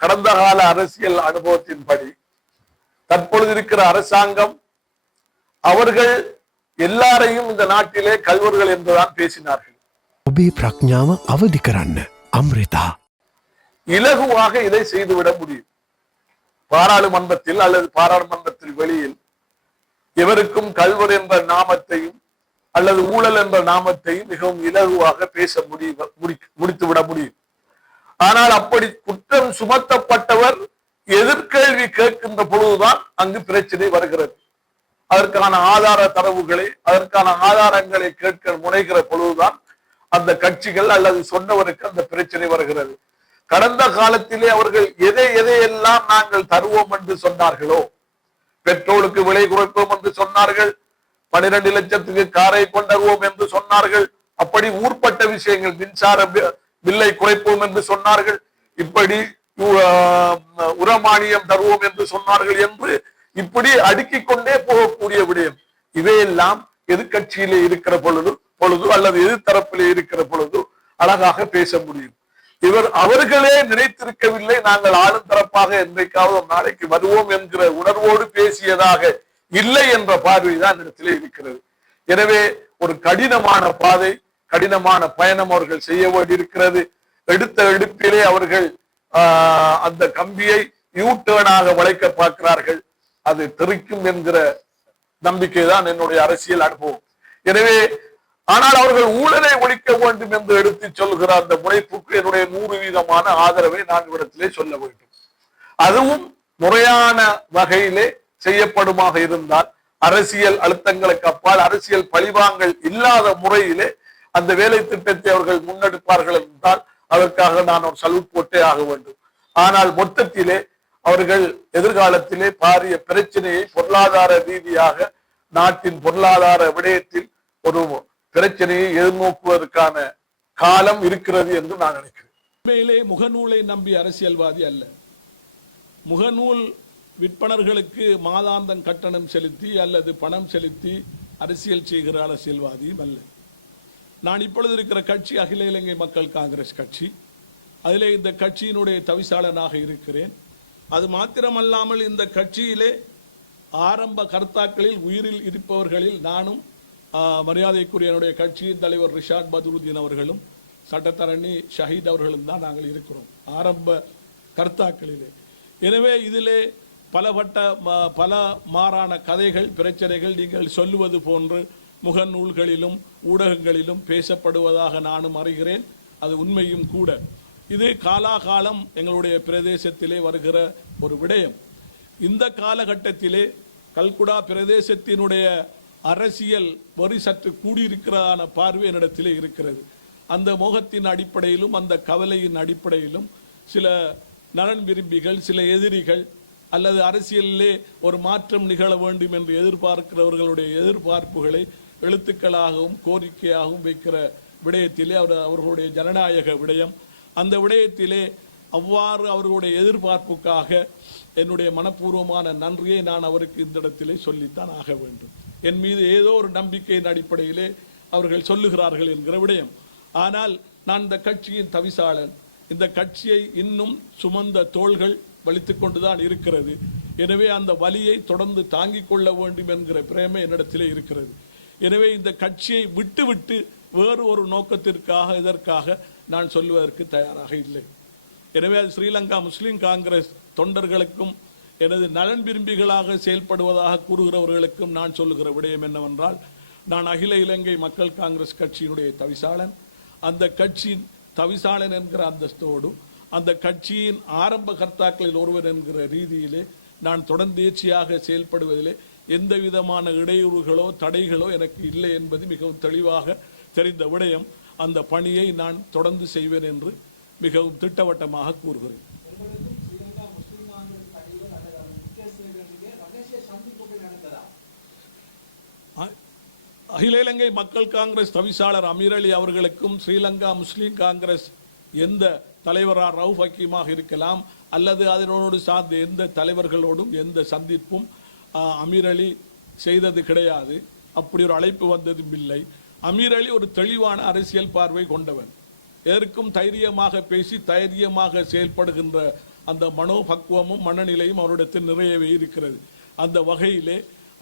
கடந்த கால அரசியல் அனுபவத்தின்படி தற்பொழுது இருக்கிற அரசாங்கம் அவர்கள் எல்லாரையும் இந்த நாட்டிலே கல்வர்கள் என்றுதான் பேசினார்கள் ඔබේ ප්‍රඥාව අවදි කරන්න අම්රිතා இலகுவாக இதை செய்துவிட முடியும் பாராளுமன்றத்தில் அல்லது பாராளுமன்றத்தில் வெளியில் எவருக்கும் கல்வர் என்ற நாமத்தையும் அல்லது ஊழல் என்ற நாமத்தையும் மிகவும் இலகுவாக பேச முடியும் முடித்து விட முடியும் ஆனால் அப்படி குற்றம் சுமத்தப்பட்டவர் எதிர்கேள்வி கேட்கின்ற பொழுதுதான் அங்கு பிரச்சனை வருகிறது. அதற்கான ஆதார தரவுகளை அதற்கான ஆதாரங்களை கேட்க முனைகிற பொழுதுதான் அந்த கட்சிகள் அல்லது சொன்னவருக்கு அந்த பிரச்சனை வருகிறது. கடந்த காலத்திலே அவர்கள் எதை எதையெல்லாம் நாங்கள் தருவோம் என்று சொன்னார்களோ பெட்ரோலுக்கு விலை குறைப்போம் என்று சொன்னார்கள் பனிரெண்டு லட்சத்துக்கு காரை கொண்டருவோம் என்று சொன்னார்கள் அப்படி ஊர்பட்ட விஷயங்கள் மின்சார வில்லை பில்லை குறைப்போம் என்று சொன்னார்கள். இப்படி உரமானியம் தருவோம் என்று சொன்னார்கள் என்று இப்படி அடுக்கிக் கொண்டே போகக்கூடிய விடயம். இவையெல்லாம் எதிர்கட்சியிலே இருக்கிற பொழுது பொழுது அல்லது எதிர்த்தரப்பிலே இருக்கிற பொழுது அழகாக பேச முடியும். இவர் அவர்களே நினைத்திருக்கவில்லை நாங்கள் ஆளும் தரப்பாக என்றைக்காவது நாளைக்கு வருவோம் என்கிற உணர்வோடு பேசியதாக இல்லை என்ற பார்வைதான் இடத்திலே இருக்கிறது. எனவே ஒரு கடினமான பாதை கடினமான பயணம் அவர்கள் செய்ய வேண்டியிருக்கிறது. எடுத்த எடுப்பிலே அவர்கள் ஆஹ், அந்த கம்பியை யூட்டர்னாக வளைக்க பார்க்கிறார்கள். அது தெரிக்கும் என்கிற நம்பிக்கை தான் என்னுடைய அரசியல் அனுபவம். எனவே ஆனால் அவர்கள் ஊழலை ஒழிக்க வேண்டும் என்று எடுத்து சொல்கிற அந்த முனைப்புக்கு என்னுடைய நூறு வீதமான ஆதரவை நான் இவ்விடத்திலே சொல்ல வேண்டும். அதுவும் முறையான வகையிலே செய்யப்படுமாக இருந்தால் அரசியல் அழுத்தங்களுக்கு அப்பால் அரசியல் பழிவாங்கல் இல்லாத முறையிலே அந்த வேலை திட்டத்தை அவர்கள் முன்னெடுப்பார்கள் என்றால் அதற்காக நான் ஒரு சல்யூட் போட்டே ஆக வேண்டும். ஆனால் மொத்தத்திலே அவர்கள் எதிர்காலத்திலே பாரிய பிரச்சனையை பொருளாதார ரீதியாக நாட்டின் பொருளாதார விடயத்தில் ஒரு பிரச்சனையை எதிர்நோக்குவதற்கான காலம் இருக்கிறது என்று நான் நினைக்கிறேன். உண்மையிலே முகநூலை நம்பி அரசியல்வாதி அல்ல. முகநூல் விற்பனர்களுக்கு மாதாந்தம் கட்டணம் செலுத்தி அல்லது பணம் செலுத்தி அரசியல் செய்கிற அரசியல்வாதியும் அல்ல. நான் இப்பொழுது இருக்கிற கட்சி அகில இலங்கை மக்கள் காங்கிரஸ் கட்சி. அதிலே இந்த கட்சியினுடைய தவிசாளனாக இருக்கிறேன். அது மாத்திரமல்லாமல் இந்த கட்சியிலே ஆரம்ப கர்த்தாக்களில் உயிரில் இருப்பவர்களில் நானும் மரியாதைக்குரிய என்னுடைய கட்சியின் தலைவர் ரிஷாத் பதுருதீன் அவர்களும் சட்டத்தரணி ஷஹீத் அவர்களும் தான் நாங்கள் இருக்கிறோம் ஆரம்ப கர்த்தாக்களிலே. எனவே இதிலே பலபட்ட ம- பல மாறான கதைகள் பிரச்சனைகள் நீங்கள் சொல்லுவது போன்று முகநூல்களிலும் ஊடகங்களிலும் பேசப்படுவதாக நானும் அறிகிறேன். அது உண்மையும் கூட. இது காலாகாலம் எங்களுடைய பிரதேசத்திலே வருகிற ஒரு விடயம். இந்த காலகட்டத்திலே கல்குடா பிரதேசத்தினுடைய அரசியல் வரி சற்று கூடியிருக்கிறதான பார்வை என்னிடத்திலே இருக்கிறது. அந்த மோகத்தின் அடிப்படையிலும் அந்த கவலையின் அடிப்படையிலும் சில நலன் விரும்பிகள் சில எதிரிகள் அல்லது அரசியலிலே ஒரு மாற்றம் நிகழ வேண்டும் என்று எதிர்பார்க்கிறவர்களுடைய எதிர்பார்ப்புகளை எழுத்துக்களாகவும் கோரிக்கையாகவும் வைக்கிற விடயத்திலே அவர் அவர்களுடைய ஜனநாயக விடயம். அந்த விடயத்திலே அவ்வாறு அவர்களுடைய எதிர்பார்ப்புக்காக என்னுடைய மனப்பூர்வமான நன்றியை நான் அவருக்கு இந்த இடத்திலே சொல்லித்தான் ஆக வேண்டும். என் மீது ஏதோ ஒரு நம்பிக்கையின் அடிப்படையிலே அவர்கள் சொல்லுகிறார்கள் என்கிற விடயம். ஆனால் நான் இந்த கட்சியின் தவிசாளன். இந்த கட்சியை இன்னும் சுமந்த தோள்கள் வலித்து கொண்டுதான் இருக்கிறது. எனவே அந்த வலியை தொடர்ந்து தாங்கிக் கொள்ள வேண்டும் என்கிற பிரேமை என்னிடத்திலே இருக்கிறது. எனவே இந்த கட்சியை விட்டுவிட்டு வேறு ஒரு நோக்கத்திற்காக இதற்காக நான் சொல்லுவதற்கு தயாராக இல்லை. எனவே அது ஸ்ரீலங்கா முஸ்லீம் காங்கிரஸ் தொண்டர்களுக்கும் எனது நலன் விரும்பிகளாக செயல்படுவதாக கூறுகிறவர்களுக்கும் நான் சொல்லுகிற விடயம் என்னவென்றால் நான் அகில இலங்கை மக்கள் காங்கிரஸ் கட்சியினுடைய தவிசாளன். அந்த கட்சியின் தவிசாளன் என்கிற அந்தஸ்தோடு அந்த கட்சியின் ஆரம்ப கர்த்தாக்களில் ஒருவர் என்கிற ரீதியிலே நான் தொடர்ந்தேச்சியாக செயல்படுவதிலே எந்த விதமான இடையூறுகளோ தடைகளோ எனக்கு இல்லை என்பது மிகவும் தெளிவாக தெரிந்த விடயம். அந்த பணியை நான் தொடர்ந்து செய்வேன் என்று மிகவும் திட்டவட்டமாக கூறுகிறேன். அகில இலங்கை மக்கள் காங்கிரஸ் தவிசாளர் அமீரலி அவர்களுக்கும் ஸ்ரீலங்கா முஸ்லீம் காங்கிரஸ் எந்த தலைவராக ரவுஃப் ஹக்கீமாக இருக்கலாம் அல்லது அதனோடு சார்ந்த எந்த தலைவர்களோடும் எந்த சந்திப்பும் அமீர் அலி செய்தது கிடையாது. அப்படி ஒரு அழைப்பு வந்ததும் இல்லை. அமீர் அலி ஒரு தெளிவான அரசியல் பார்வை கொண்டவன். எதற்கும் தைரியமாக பேசி தைரியமாக செயல்படுகின்ற அந்த மனோபக்குவமும் மனநிலையும் அவரிடத்தில் நிறையவே இருக்கிறது. அந்த வகையிலே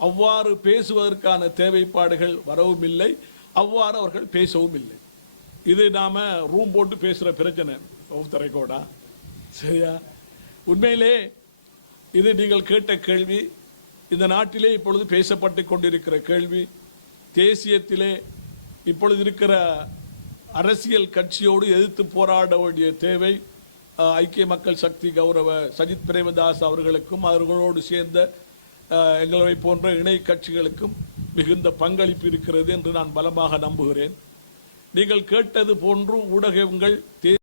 அவ்வாறு பேசுவதற்கான தேவைப்பாடுகள் வரவும் இல்லை. அவ்வாறு அவர்கள் பேசவும் இல்லை. இது நாம் ரூம் போட்டு பேசுகிற பிரச்சனை ஆஃப் த ரெக்கார்டா சரியா? உண்மையிலே இது நீங்கள் கேட்ட கேள்வி இந்த நாட்டிலே இப்பொழுது பேசப்பட்டு கொண்டிருக்கிற கேள்வி தேசியத்திலே இப்பொழுது இருக்கிற அரசியல் கட்சியோடு எதிர்த்து போராட வேண்டிய தேவை ஐக்கிய மக்கள் சக்தி கௌரவ சஜித் பிரேமதாஸ் அவர்களுக்கும் அவர்களோடு சேர்ந்த அஹ், எங்களை போன்ற இணை கட்சிகளுக்கும் மிகுந்த பங்களிப்பு இருக்கிறது என்று நான் பலமாக நம்புகிறேன். நீங்கள் கேட்டது போன்று ஊடகங்கள் தே-